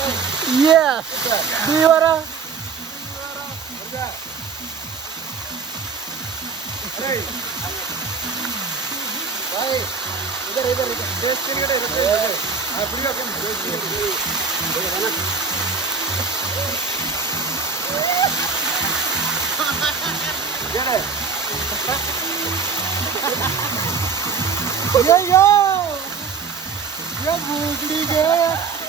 Yes. Diwara. भाई इधर इधर इधर देश के लिए इधर आप पूरी कम देश के लिए देखा ना ये Yo yo. Yo bugli ke.